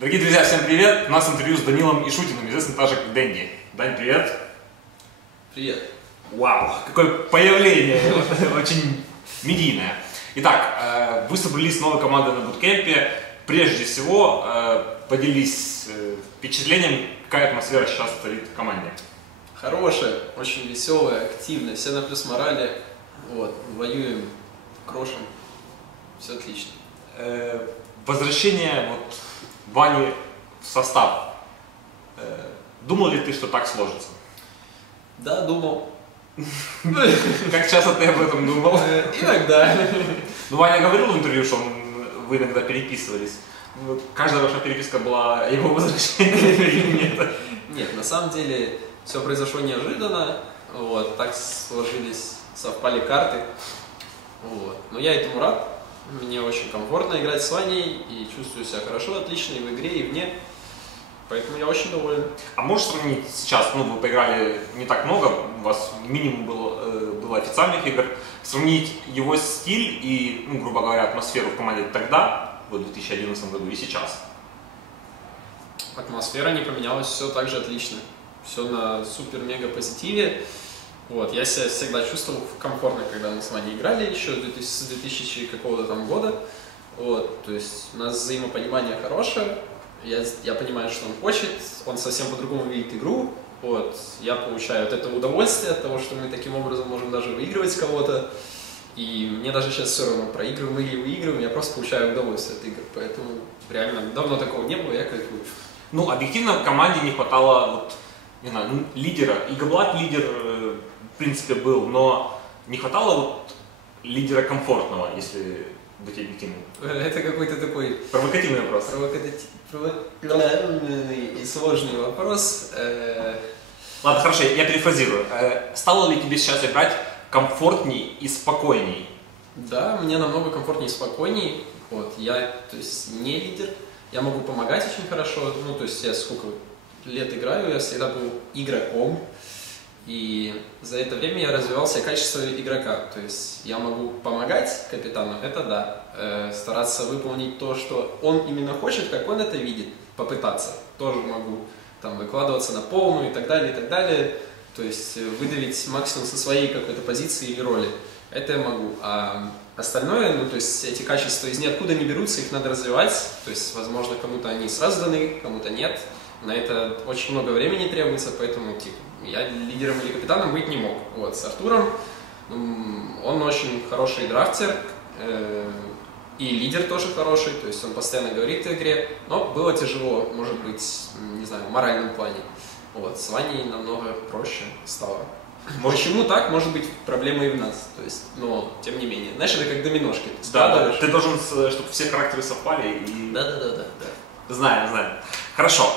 Дорогие друзья, всем привет! У нас интервью с Данилом Ишутиным, известным также как Дэнди. Дань, привет! Привет! Вау, какое появление! Очень медийное. Итак, вы собрались с новой командой на буткемпе. Прежде всего, поделись впечатлением, какая атмосфера сейчас царит в команде. Хорошая, очень веселая, активная, все на плюс морали. Вот, воюем, крошим, все отлично. Возвращение Вани в состав. Думал ли ты, что так сложится? Да, думал. Как часто ты об этом думал? Иногда. Ну, Ваня говорил в интервью, что вы иногда переписывались. Каждая ваша переписка была его возвращением или нет? Нет, на самом деле все произошло неожиданно. Вот, так сложились, совпали карты. Вот. Но я этому рад. Мне очень комфортно играть с Ваней и чувствую себя хорошо, отлично и в игре, и вне. Поэтому я очень доволен. А можешь сравнить сейчас, вы поиграли не так много, у вас минимум было официальных игр, сравнить его стиль и, грубо говоря, атмосферу в команде тогда, в 2011 году и сейчас? Атмосфера не поменялась, все так же отлично. Все на супер-мега позитиве. Вот, я себя всегда чувствовал комфортно, когда мы с Ваней играли еще с 2000 какого-то там года. Вот, то есть у нас взаимопонимание хорошее. Я понимаю, что он хочет, он совсем по-другому видит игру. Вот, я получаю от этого удовольствие, от того, что мы таким образом можем даже выигрывать кого-то. И мне даже сейчас все равно, проигрываем или выигрываем, я просто получаю удовольствие от игр. Поэтому реально давно такого не было, я кайфую. Объективно в команде не хватало лидера. И Габлат лидер, в принципе, был, но не хватало лидера комфортного, если быть объективным. Это какой-то такой провокативный вопрос. И сложный вопрос. Ладно, хорошо, я перефразирую. Стало ли тебе сейчас играть комфортней и спокойней? Да, мне намного комфортнее и спокойней. Вот, я, то есть, не лидер. Я могу помогать очень хорошо. То есть, я сколько лет играю, я всегда был игроком. И за это время я развивался качество игрока. То есть я могу помогать капитану, это да. Стараться выполнить то, что он именно хочет, как он это видит. Попытаться. Тоже могу выкладываться на полную и так далее, и так далее. То есть выдавить максимум со своей какой-то позиции или роли. Это я могу. А остальное, то есть эти качества из ниоткуда не берутся, их надо развивать. То есть, возможно, кому-то они сразу даны, кому-то нет. На это очень много времени требуется, поэтому я лидером или капитаном быть не мог. Вот, с Артуром он очень хороший драфтер, и лидер тоже хороший, то есть он постоянно говорит о игре, но было тяжело, может быть, не знаю, в моральном плане. Вот, с Ваней намного проще стало. Почему так? Может быть, проблема и в нас, то есть, но тем не менее. Знаешь, это как доминошки. Да, ты должен, чтобы все характеры совпали. Да. Знаю. Хорошо.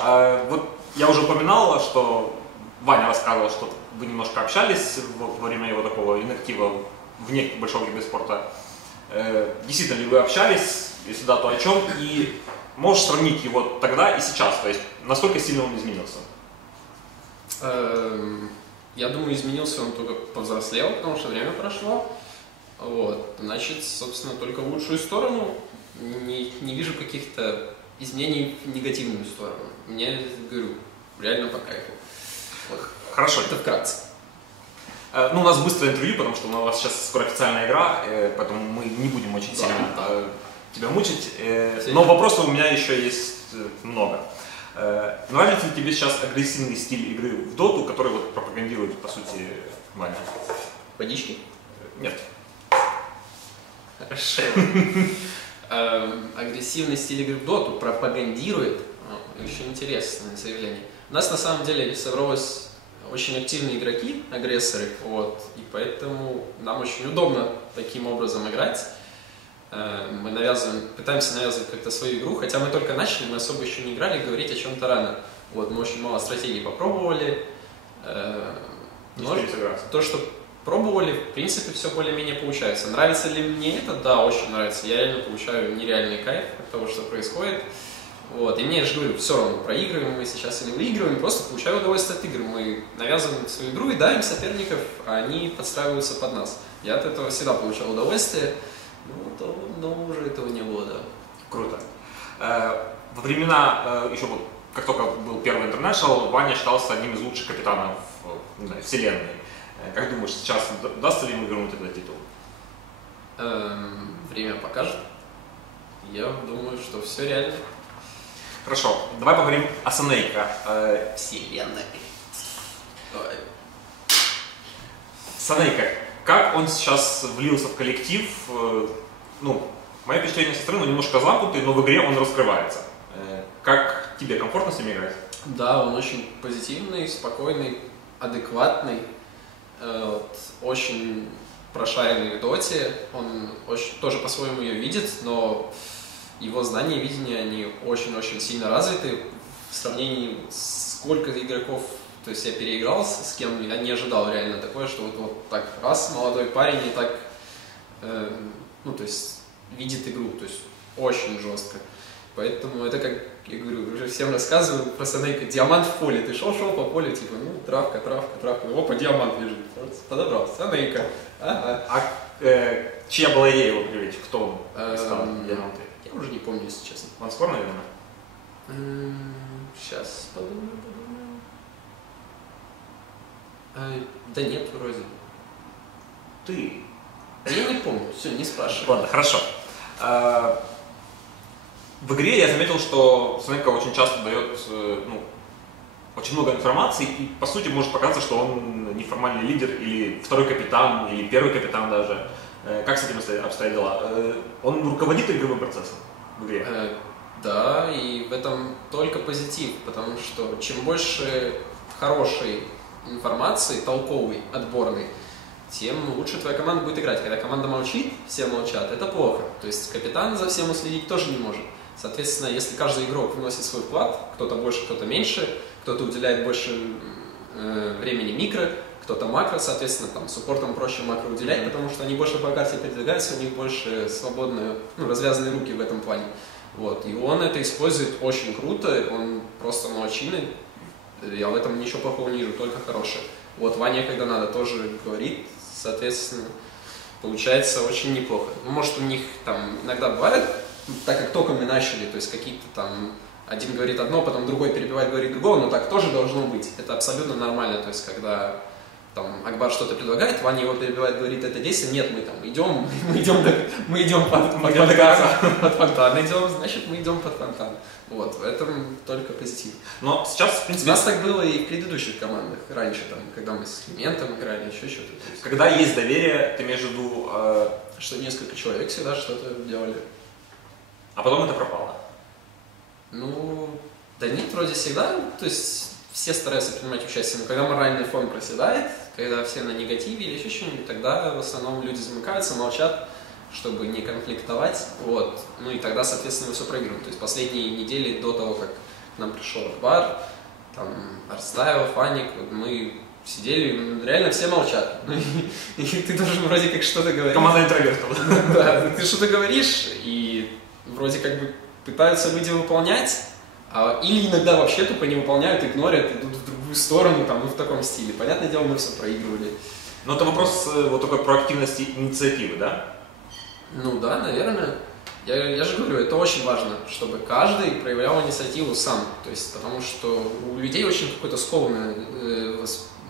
Я уже упоминал, что Ваня рассказывал, что вы немножко общались во время его такого инактива вне большого киберспорта. Действительно ли вы общались? Если да, то о чем? И можешь сравнить его тогда и сейчас? То есть, насколько сильно он изменился? Я думаю, изменился он только повзрослел, потому что время прошло. Вот. Значит, собственно, только в лучшую сторону. Не вижу каких-то изменений в негативную сторону. Мне, говорю, реально по кайфу. Вот. Хорошо. Это вкратце. У нас быстрое интервью, потому что у вас сейчас скоро официальная игра, поэтому мы не будем очень сильно тебя мучить. Но вопросов у меня еще есть много. Нравится ли тебе сейчас агрессивный стиль игры в доту, который пропагандирует, по сути, Ваня? Водички? Нет. Хорошо. Агрессивный стиль игры в доту пропагандирует. Очень интересное заявление. У нас на самом деле собралось очень активные игроки, агрессоры, и поэтому нам очень удобно таким образом играть. Мы пытаемся навязывать как-то свою игру, хотя мы только начали, мы особо еще не играли, говорить о чем-то рано. Мы очень мало стратегий попробовали. То, что пробовали, в принципе, все более-менее получается. Нравится ли мне это? Да, очень нравится. Я реально получаю нереальный кайф от того, что происходит. И мне, я же говорю, все равно, проигрываем мы сейчас или выигрываем, просто получаю удовольствие от игр. Мы навязываем свою игру и давим соперников, а они подстраиваются под нас. Я от этого всегда получал удовольствие, но уже этого не было, да. Круто. Во времена, еще вот, как только был первый International, Ваня считался одним из лучших капитанов не знаю, вселенной. Как думаешь, сейчас удастся ли ему вернуть этот титул? Время покажет. Я думаю, что все реально. Хорошо, давай поговорим о Санейко. Вселенной. Давай. Санейко, как он сейчас влился в коллектив? Ну, мое впечатление со стороны, немножко замкнутый, но в игре он раскрывается. Как тебе комфортно с ним играть? Да, он очень позитивный, спокойный, адекватный, очень прошаренный в доте. Он тоже по-своему ее видит, но его знания и видения, они очень-очень сильно развиты. В сравнении с сколько игроков, то есть я переиграл, с кем я не ожидал реально такое, что вот так раз молодой парень и так, ну то есть видит игру, то есть очень жестко. Поэтому это как, я говорю, уже всем рассказываю про Санейко, диамант в поле, ты шел по полю, типа, ну травка, опа, диамант лежит, подобрал, Санейко, ага. А чья была идея его привлечь? Кто искал диаманты? Я уже не помню, если честно. Ванскор, наверное? Сейчас подумаю. Да нет, вроде. Ты. Я не помню, все, не спрашивай. Ладно, хорошо. В игре я заметил, что Санейко очень часто дает очень много информации, и по сути может показаться, что он неформальный лидер, или второй капитан, или первый капитан даже. Как с этим обстоят дела? Он руководит игровым процессом в игре? Да, и в этом только позитив, потому что чем больше хорошей информации, толковой, отборной, тем лучше твоя команда будет играть. Когда команда молчит, все молчат, это плохо. То есть капитан за всем уследить тоже не может. Соответственно, если каждый игрок вносит свой вклад, кто-то больше, кто-то меньше, кто-то уделяет больше времени микро, кто-то макро, соответственно, там суппортам проще макро уделять, потому что они больше по карте передвигаются, у них больше свободные, развязанные руки в этом плане. Вот. И он это использует очень круто, он просто молодчинный, я в этом ничего плохого не вижу, только хорошее. Вот Ваня, когда надо, тоже говорит, соответственно, получается очень неплохо. Может, у них там иногда бывает, так как только мы начали, то есть какие-то там, один говорит одно, потом другой перебивает, говорит другого, но так тоже должно быть. Это абсолютно нормально, то есть когда там Акбар что-то предлагает, Ваня его перебивает, говорит, это действие, нет, мы там идем, мы идем под фонтан, идем, значит, мы идем под фонтан. Вот, в этом только позитив. Но сейчас, в принципе... У нас так было и в предыдущих командах, раньше, там, когда мы с Климентом играли, еще что-то. Когда есть доверие, ты имеешь в виду... Что несколько человек всегда что-то делали. А потом это пропало? Ну, да нет, вроде всегда, то есть все стараются принимать участие, но когда моральный фон проседает, когда все на негативе или еще что-нибудь, тогда в основном люди замыкаются, молчат, чтобы не конфликтовать, вот, ну и тогда, соответственно, мы все проигрываем. То есть последние недели до того, как к нам пришел Акбар, там, Арстайл, Фаник, мы сидели, реально все молчат. И ты должен вроде как что-то говорить. Команда интровертов. Да, ты что-то говоришь, и вроде как бы пытаются люди выполнять, или иногда вообще тупо не выполняют, игнорят, идут в другую сторону, там, ну в таком стиле. Понятное дело, мы все проигрывали. Но это вопрос вот такой проактивности инициативы, да? Ну да, наверное. Я же говорю, это очень важно, чтобы каждый проявлял инициативу сам. То есть, потому что у людей очень какое-то скованное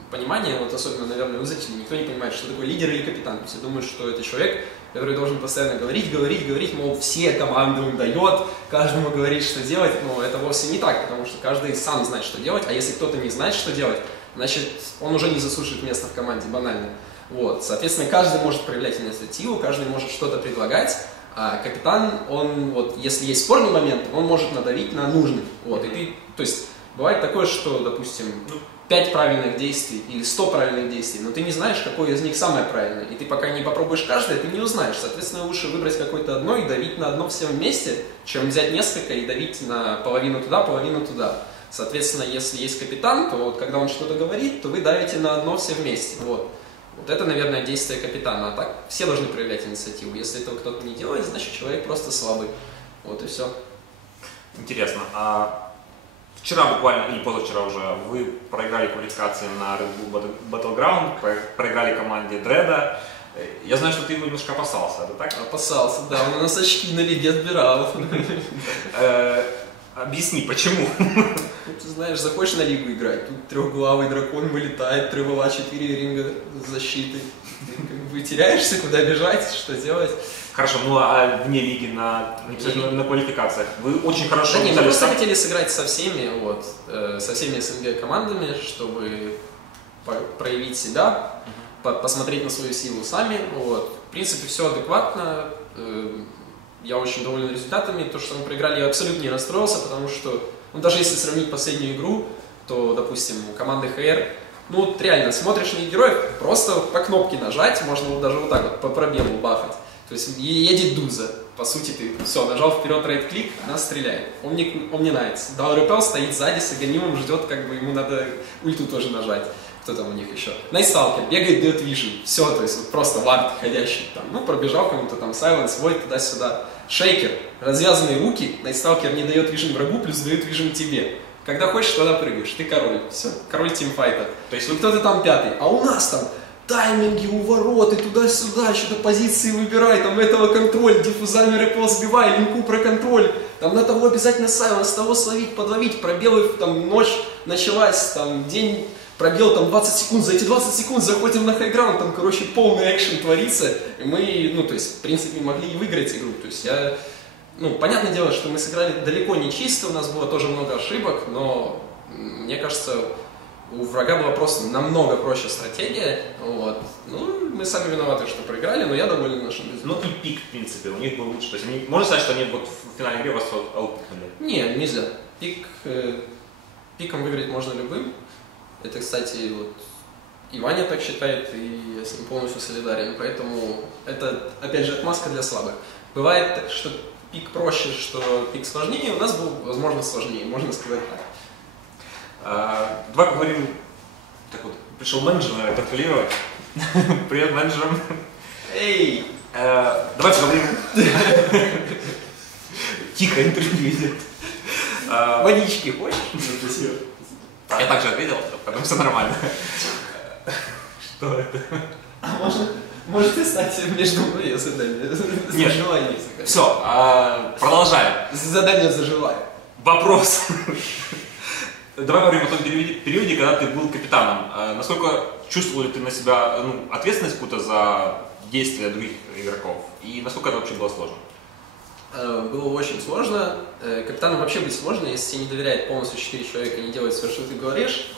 понимание, вот особенно, наверное, у зрителей, никто не понимает, что такое лидер или капитан. Все думают, что это человек, который должен постоянно говорить, мол, все команды он дает, каждому говорит, что делать, но это вовсе не так, потому что каждый сам знает, что делать, а если кто-то не знает, что делать, значит, он уже не заслуживает места в команде, банально. Вот, соответственно, каждый может проявлять инициативу, каждый может что-то предлагать, а капитан, он, вот, если есть спорный момент, он может надавить на нужный. Вот, и ты, то есть, бывает такое, что, допустим, 5 правильных действий или 100 правильных действий, но ты не знаешь, какое из них самое правильное. И ты пока не попробуешь каждое, ты не узнаешь. Соответственно, лучше выбрать какое-то одно и давить на одно все вместе, чем взять несколько и давить на половину туда, половину туда. Соответственно, если есть капитан, то вот когда он что-то говорит, то вы давите на одно все вместе. Вот. Вот это, наверное, действие капитана. А так все должны проявлять инициативу. Если этого кто-то не делает, значит человек просто слабый. Вот и все. Интересно. А вчера буквально, или позавчера уже, вы проиграли квалификации на Red Bull Battleground, проиграли команде Дреда. Я знаю, что ты немножко опасался, это так? Опасался, да, он у нас очки на лиге отбирал. Объясни, почему? Ну, ты знаешь, заходишь на лигу играть, тут трехглавый дракон вылетает, 3 вала, 4 ринга защиты. Ты как бы теряешься, куда бежать, что делать. Хорошо, ну а вне лиги, на квалификациях вы очень хорошо... Да нет, мы просто хотели сыграть со всеми, вот, со всеми СНГ командами, чтобы проявить себя, посмотреть на свою силу сами. Вот. В принципе, все адекватно. Я очень доволен результатами. То, что мы проиграли, я абсолютно не расстроился, потому что, ну, даже если сравнить последнюю игру, то, допустим, команды ХР, ну, вот реально, смотришь на их героев, просто по кнопке нажать, можно вот даже вот так вот по пробелу бахать. То есть едет Дуза, по сути, ты все, нажал вперед райт-клик, она стреляет. Он мне нравится. Дал РПЛ стоит сзади с аганимом, ждет, как бы ему надо ульту тоже нажать. Кто там у них еще? Найтсталкер бегает, дает вижен. Все, то есть вот просто вард ходящий. Там, ну, пробежал кому-то там, сайленс, войд туда-сюда. Шейкер, развязанные руки, Найтсталкер не дает вижен врагу, плюс дает вижен тебе. Когда хочешь, тогда прыгаешь. Ты король. Все, король тимфайта. То есть кто-то там пятый. А у нас там тайминги, увороты, туда-сюда, что-то позиции выбирай, там этого контроль, диффузами рэпл сбивай, линку про контроль, там на того обязательно сайленс, того словить, подловить, пробелы, там ночь началась, там день, пробел там 20 секунд, за эти 20 секунд заходим на хайграунд, там, короче, полный экшен творится, и мы, ну, то есть, в принципе, могли и выиграть игру, то есть я, ну, понятное дело, что мы сыграли далеко не чисто, у нас было тоже много ошибок, но, мне кажется, у врага была просто намного проще стратегия, вот. Ну, мы сами виноваты, что проиграли, но я доволен нашим результатом. Ну и пик, в принципе, у них был лучше. То есть можно сказать, что они вот в финальной игре вас аутпикнули? Не, нельзя. Пиком выиграть можно любым. Это, кстати, вот и Ваня так считает, и я с ним полностью солидарен. Поэтому это, опять же, отмазка для слабых. Бывает, что пик проще, что пик сложнее. У нас был, возможно, сложнее, можно сказать так. Давай поговорим, так вот, пришел менеджер, наверное, контролировать. Привет, менеджерам. Эй! Давай поговорим. Тихо, интервью идет. Водички хочешь? Я также ответил, потому что нормально. Что это? Может, кстати, между мной и задание. Нет. Желание. Все, продолжаем. Задание заживаю. Вопрос. Давай поговорим о том периоде, когда ты был капитаном. Насколько чувствовал ли ты на себя ответственность какую-то за действия других игроков? И насколько это вообще было сложно? Было очень сложно. Капитаном вообще быть сложно, если тебе не доверяет полностью 4 человека, не делают все, что ты говоришь.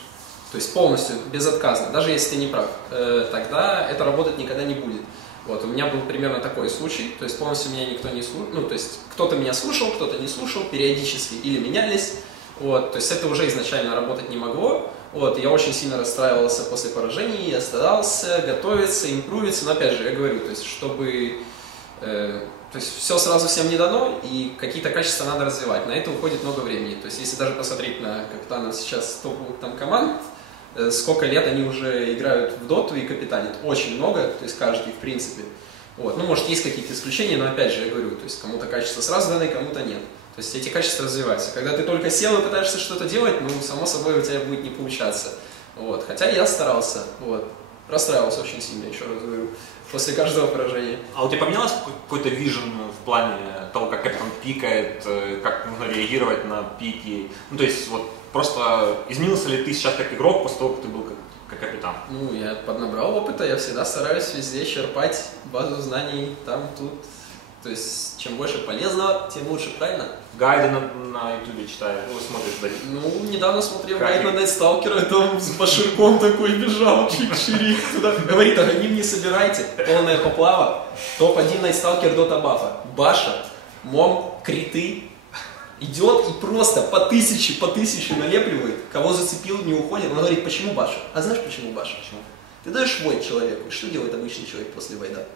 То есть полностью, безотказно, даже если ты не прав. Тогда это работать никогда не будет. Вот, у меня был примерно такой случай. То есть полностью меня никто не слушал. Ну, то есть кто-то меня слушал, кто-то не слушал, периодически или менялись. Вот, то есть это уже изначально работать не могло. Вот, я очень сильно расстраивался после поражений, я старался готовиться, импровиться, но опять же, я говорю, то есть чтобы, то есть все сразу всем не дано, и какие-то качества надо развивать, на это уходит много времени. То есть если даже посмотреть на капитанов сейчас топовых там команд, сколько лет они уже играют в доту и капитанят, очень много, то есть каждый в принципе. Вот, ну может есть какие-то исключения, но опять же я говорю, то есть кому-то качество сразу даны, кому-то нет. То есть эти качества развиваются. Когда ты только сел и пытаешься что-то делать, ну, само собой, у тебя будет не получаться. Вот. Хотя я старался. Вот. Расстраивался очень сильно, еще раз говорю, после каждого поражения. А у тебя поменялось какой-то вижен в плане того, как капитан пикает, как нужно реагировать на пики? Ну, то есть, вот, просто изменился ли ты сейчас как игрок после того, как ты был как капитан? Ну, я поднабрал опыта, я всегда стараюсь везде черпать базу знаний там, тут. То есть, чем больше полезного, тем лучше, правильно? Гайды на ютубе читаешь, ну, смотришь, да? Ну, недавно смотрел гайд на Найтсталкера, там с поширком такой бежал, чик-ширик туда. Говорит, аганим не собирайте, полная поплава. Топ-1 Найтсталкер дота бафа. Баша, мом, криты. Идет и просто по тысяче налепливает. Кого зацепил, не уходит. Он говорит, почему Баша? А знаешь, почему Баша? Почему? Ты даешь войд человеку. И что делает обычный человек после войда?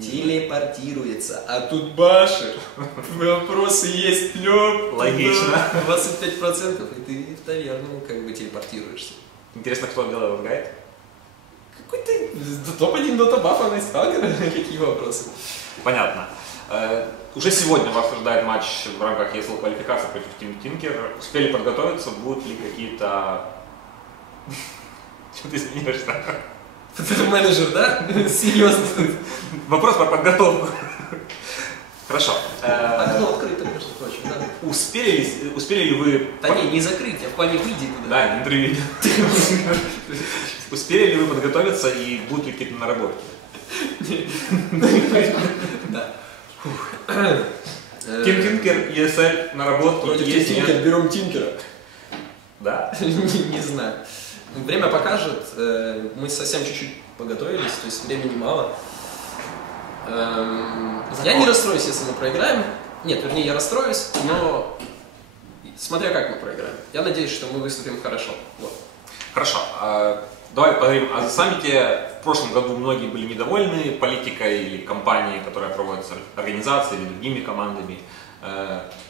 Телепортируется. А тут Баши. Вопросы есть, Лёв. Логично. 25%, и ты в таверну как бы телепортируешься. Интересно, кто делал этот гайд? Какой ты топ-1 дота бафа на Сталкера? Какие вопросы? Понятно. Уже сегодня вас ожидает матч в рамках ESL квалификации против Team Tinker. Успели подготовиться? Будут ли какие-то... Что ты смеешься? Ты менеджер, да? Серьезно. Вопрос про подготовку. Хорошо. Окно открыто, между прочим, да? успели ли вы... Да не закрыть, а в плане выйди туда. Да, интервью. Успели ли вы подготовиться и будут ли какие-то наработки? Да. Team Tinker, ESL, наработки. Против есть, Team Tinker берем Тинкера. Да. Не знаю. Время покажет. Мы совсем чуть-чуть подготовились, то есть времени мало. Я не расстроюсь, если мы проиграем. Нет, вернее, я расстроюсь, но смотря как мы проиграем. Я надеюсь, что мы выступим хорошо. Вот. Хорошо. Давай поговорим о саммите. В прошлом году многие были недовольны политикой или компанией, которая проводится организацией или другими командами.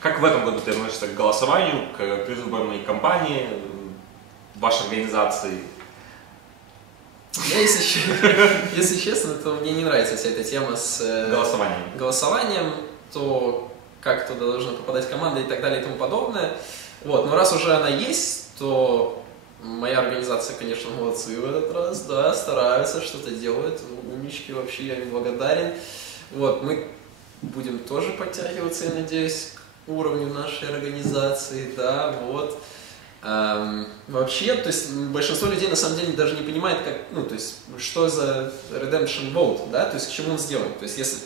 Как в этом году ты относишься к голосованию, к предвыборной кампании вашей организации? Я, если честно, то мне не нравится вся эта тема с голосованием, то как туда должна попадать команда и так далее и тому подобное. Вот. Но раз уже она есть, то моя организация, конечно, молодцы в этот раз, да, стараются, что-то делают, умнички вообще, я им благодарен. Вот, мы будем тоже подтягиваться, я надеюсь, к уровню нашей организации, да, вот. Вообще, то есть большинство людей на самом деле даже не понимает, как, ну, то есть, что за Redemption Vote, да, то есть к чему он сделан. То есть, если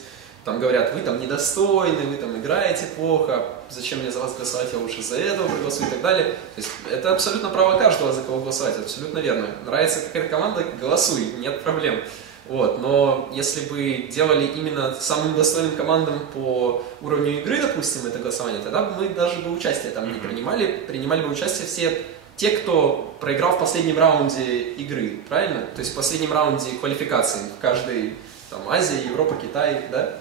там говорят, вы там недостойны, вы там играете плохо, зачем мне за вас голосовать, я лучше за этого проголосую и так далее. То есть, это абсолютно право каждого, за кого голосовать, абсолютно верно. Нравится какая-то команда, голосуй, нет проблем. Вот, но если бы делали именно самым достойным командам по уровню игры, допустим, это голосование, тогда бы мы даже бы участие там не принимали бы участие все те, кто проиграл в последнем раунде игры, правильно? То есть в последнем раунде квалификации в каждой там Азия, Европа, Китай, да?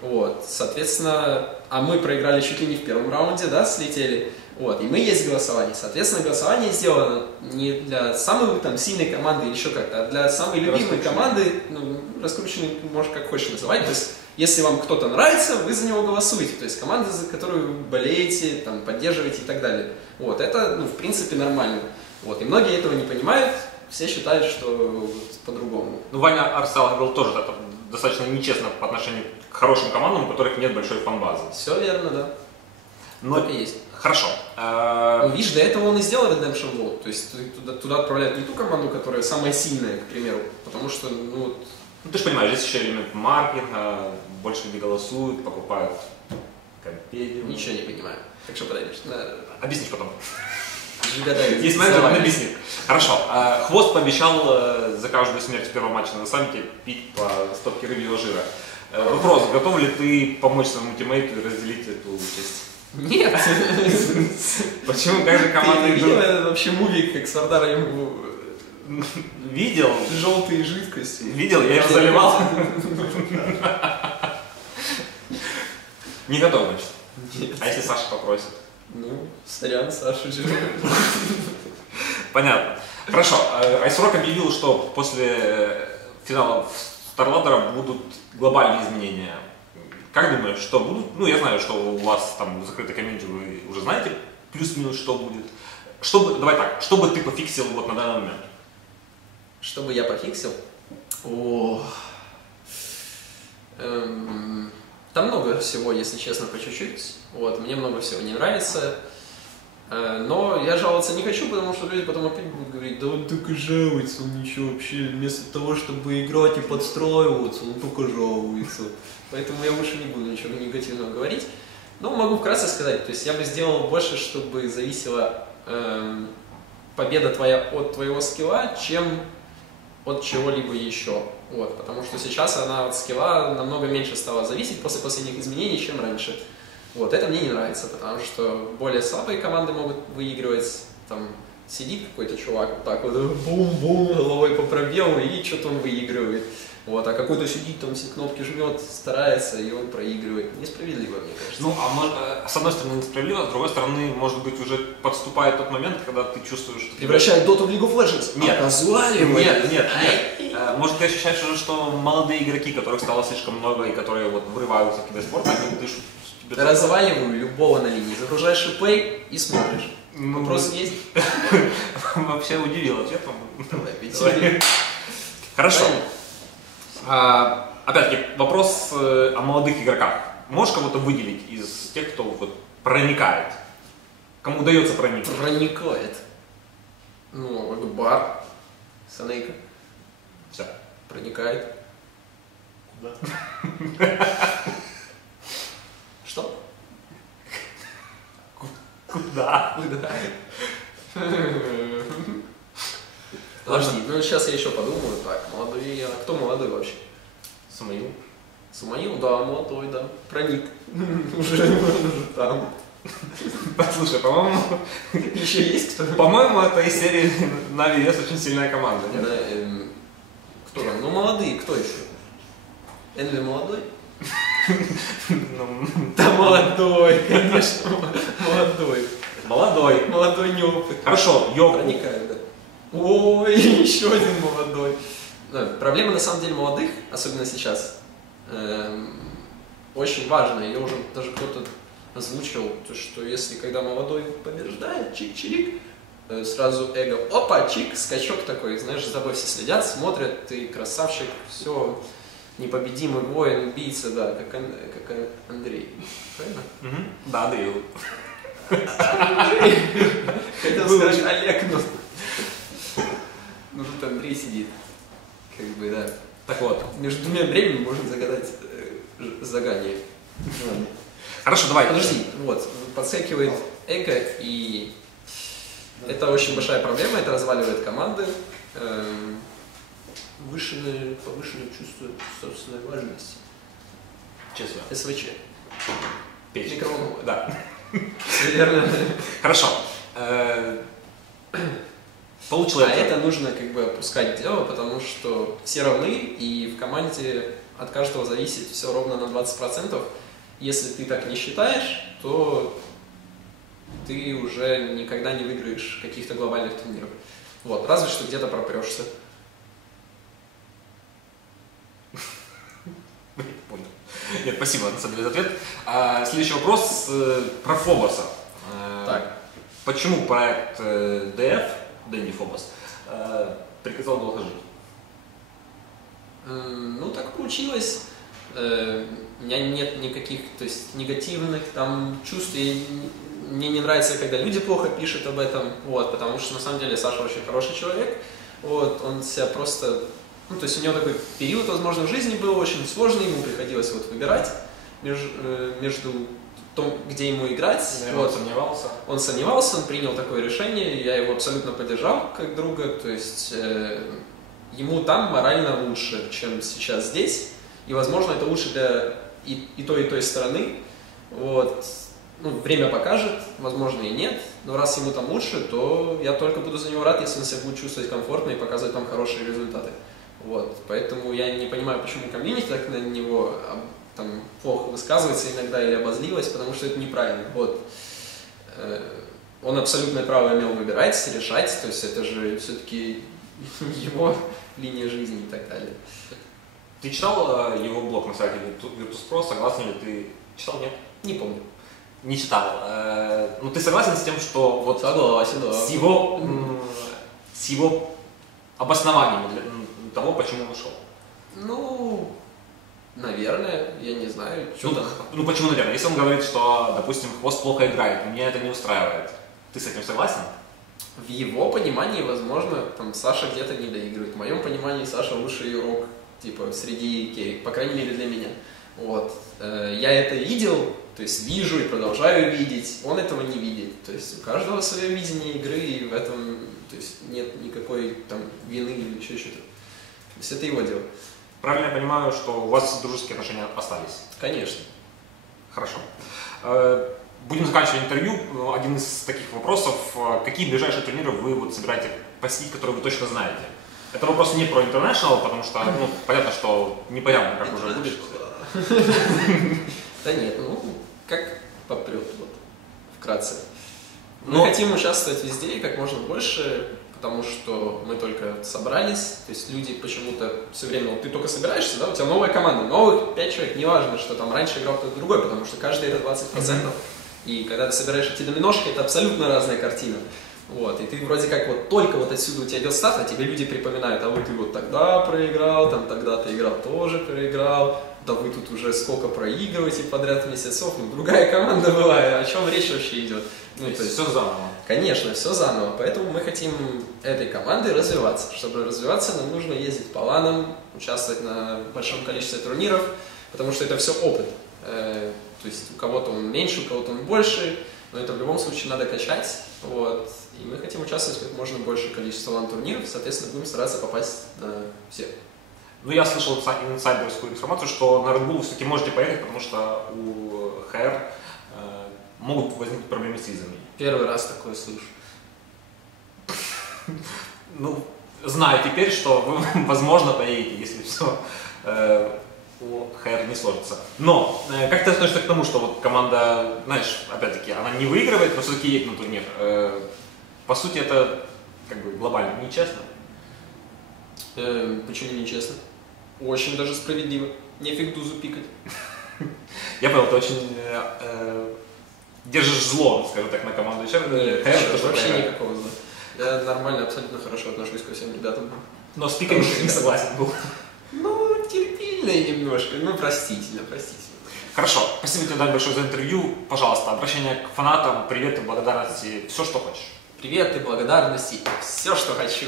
Вот, соответственно, а мы проиграли чуть ли не в первом раунде, да, слетели. Вот, и мы есть голосование. Соответственно, голосование сделано не для самой там сильной команды или еще как-то, а для самой любимой команды, ну, раскрученной, можешь как хочешь называть. То есть, если вам кто-то нравится, вы за него голосуете. То есть, команда, за которую вы болеете, там, поддерживаете и так далее. Вот, это, ну, в принципе, нормально. Вот, и многие этого не понимают, все считают, что вот, по-другому. Ну, Ваня Арсенал говорил тоже, это достаточно нечестно по отношению к хорошим командам, у которых нет большой фан-базы. Все верно, да. Но... Так и есть. Хорошо. Ну, видишь, для этого он и сделал Redemption Vote. То есть туда отправляют не ту команду, которая самая сильная, к примеру. Потому что, ну вот... Ну ты же понимаешь, здесь еще элемент маркетинга, больше люди голосуют, покупают компедию. Ничего не понимаю. Так что подойдешь. Объяснишь потом. Есть менеджер, он объяснит. Хорошо. Хвост пообещал за каждую смерть в первом матче на саммите пить по стопке рыбьего жира. Вопрос, готов ли ты помочь своему тиммейту и разделить эту участь? Нет! Почему? Как же команда... Ты видел этот вообще мувик, как Сардара ему... Видел. Желтые жидкости. Видел, я его заливал. Не готов, значит? Нет. А если Саша попросит? Ну, сорян, Саша же. Понятно. Хорошо. Айсрок объявил, что после финала StarLadder будут глобальные изменения. Как думаешь, что будут? Ну, я знаю, что у вас там в закрытой комьюнити вы уже знаете плюс-минус, что будет. Давай так, что бы ты пофиксил вот на данный момент? Что бы я пофиксил? Там много всего, если честно, по чуть-чуть. Вот, мне много всего не нравится. Но я жаловаться не хочу, потому что люди потом опять будут говорить, да он только жалуется, он ничего вообще, вместо того, чтобы играть и подстраиваться, он только жалуется. Поэтому я лучше не буду ничего негативного говорить. Но могу вкратце сказать, то есть я бы сделал больше, чтобы зависела победа твоя от твоего скилла, чем от чего-либо еще. Вот, потому что сейчас она от скилла намного меньше стала зависеть после последних изменений, чем раньше. Вот, это мне не нравится, потому что более слабые команды могут выигрывать, там сидит какой-то чувак вот так вот, бум-бум, головой по пробелу, и что-то он выигрывает. Вот, а какой-то сидит, там все кнопки жмет, старается, и он проигрывает. Несправедливо, мне кажется. Ну, с одной стороны несправедливо, с другой стороны, может быть, уже подступает тот момент, когда ты чувствуешь, что... Превращает Доту в League of Legends? Нет. Нет. Ай. Может, ты ощущаешь уже, что молодые игроки, которых стало слишком много, и которые вот врываются в киберспорт, они дышат. Разваливаю любого на линии. Загружаешь шипей и смотришь. Ну, вопрос есть? Вообще удивил ответ. Давай. Хорошо. Опять-таки, вопрос о молодых игроках. Можешь кого-то выделить из тех, кто вот проникает? Кому удается проникнуть? Проникает. Ну, Акбар, Санейка. Все. Проникает. Куда? Что? Куда? Куда? Подожди, ну сейчас я еще подумаю. Так, молодые. А кто молодой вообще? Самуил. Сумаил, да, молодой, да. Проник. Уже там. Слушай, по-моему, Еще есть кто? по-моему, это из серии Нави Вес очень сильная команда, нет? Да, кто там? Ну, молодые, кто еще? Энви молодой? Ну, Да молодой, конечно, молодой. молодой. Молодой неопытный. Хорошо, Йоку. Проникает, да. Ой, еще один молодой. Да, проблема на самом деле молодых, особенно сейчас, очень важная. Ее уже даже кто-то озвучил, то, что если когда молодой побеждает, чик-чирик, сразу эго, опа, чик, скачок такой, знаешь, за тобой все следят, смотрят, ты красавчик, все, непобедимый воин, убийца, да, как Андрей. Правильно? Мгм. Да, Андрей. Хотел сказать Олег, но... Ну тут Андрей сидит. Как бы, да. Так вот. Между двумя Андреями можно загадать загадание. Ладно. Хорошо, давай. Подожди, вот, подсекивает эго, и это очень большая проблема, это разваливает команды. Повышенное чувство собственной важности. Честно. СВЧ. Печь. Микроволновая. Да. Все верно. Хорошо. Получил А это нужно как бы опускать дело, потому что все равны, и в команде от каждого зависит все ровно на 20%. Если ты так не считаешь, то ты уже никогда не выиграешь каких-то глобальных турниров. Вот, разве что где-то пропрешься. Понял. Нет, спасибо, на самом деле, за ответ. Следующий вопрос про Фобоса. Так. Почему проект DF, Дэнди Фобос, приказал долго жить? Ну, так получилось. У меня нет никаких, то есть, негативных там чувств. И мне не нравится, когда люди плохо пишут об этом, вот, потому что на самом деле Саша очень хороший человек. Вот, он себя просто, ну, то есть у него такой период, возможно, в жизни был очень сложный, ему приходилось вот выбирать между том, где ему играть. Вот. Сомневался. Он сомневался, он принял такое решение, я его абсолютно поддержал как друга, то есть ему там морально лучше, чем сейчас здесь, и, возможно, это лучше для и той стороны, вот. Ну, время покажет, возможно, и нет, но раз ему там лучше, то я только буду за него рад, если он себя будет чувствовать комфортно и показывать там хорошие результаты. Вот. Поэтому я не понимаю, почему комьюнити так на него там плохо высказывается иногда или обозлилась, потому что это неправильно. Вот. Он абсолютное право имел выбирать, решать, то есть это же все-таки его линия жизни и так далее. Ты читал его блог на сайте Virtus.pro, согласен ли ты? Читал, нет? Не помню. Не читал. Ну, ты согласен с тем, что вот Согласен, да. с его обоснованием для того, почему он ушел? Ну, наверное, я не знаю. Что там? Ну, почему, наверное? Если он говорит, что, допустим, Хвост плохо играет, меня это не устраивает, ты с этим согласен? В его понимании, возможно, там Саша где-то не доигрывает. В моем понимании Саша лучший игрок, типа, среди керри, по крайней мере для меня. Вот. Я это видел, то есть вижу и продолжаю видеть. Он этого не видит. То есть у каждого свое видение игры, и в этом, то есть, нет никакой там вины или еще что-то. То есть это его дело. Правильно я понимаю, что у вас дружеские отношения остались? Конечно. Хорошо. Будем заканчивать интервью. Один из таких вопросов. Какие ближайшие турниры вы вот собираете посетить, которые вы точно знаете? Это вопрос не про International, потому что, ну, понятно, что непонятно, как уже будет. Да нет, ну, как попрет, вот, вкратце. Мы хотим участвовать везде и как можно больше, потому что мы только собрались, то есть люди почему-то все время, вот ты только собираешься, да, у тебя новая команда, новых 5 человек, неважно, что там раньше играл кто-то другой, потому что каждый это 20%. И когда ты собираешь эти доминошки, это абсолютно разная картина. Вот, и ты вроде как вот только вот отсюда у тебя идет старт, а тебе люди припоминают, а вот ты вот тогда проиграл, там тогда ты играл, тоже проиграл, да вы тут уже сколько проигрываете подряд месяцев, ну другая команда была, о чем речь вообще идет? Ну, то есть все заново. Конечно, все заново, поэтому мы хотим этой командой развиваться. Чтобы развиваться, нам нужно ездить по ланам, участвовать на большом количестве турниров, потому что это все опыт. То есть у кого-то он меньше, у кого-то он больше, но это в любом случае надо качать. Вот. И мы хотим участвовать в как можно большее количество лан-турниров, соответственно, будем стараться попасть на все. Ну, я слышал инсайдерскую информацию, что на Red Bull все-таки можете поехать, потому что у ХР могут возникнуть проблемы с визами. Первый раз такое слышу. Ну, знаю теперь, что вы, возможно, поедете, если все у ХР не сложится. Но, как ты относишься к тому, что вот команда, знаешь, опять-таки, она не выигрывает, но все-таки едет на турнир? По сути, это как бы глобально нечестно. Почему нечестно? Очень даже справедливо. Нефиг дузу пикать. Я понял, ты очень держишь зло, скажем так, на команду ХР. Вообще никакого зла. Я нормально, абсолютно хорошо отношусь ко всем ребятам. Но с пиками не согласен был. Ну, терпильно немножко. Ну, простительно. Хорошо. Спасибо тебе, Дань, большое за интервью. Пожалуйста, обращение к фанатам, привет и благодарности, все, что хочешь. Привет и благодарности, все, что хочу.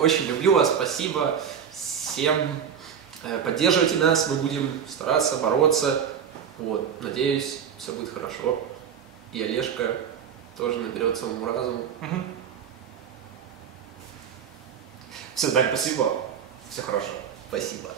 Очень люблю вас, спасибо всем. Поддерживайте нас, мы будем стараться бороться. Вот, надеюсь, все будет хорошо. И Олежка тоже наберется уму-разуму. Все, Дань, спасибо. Все хорошо. Спасибо.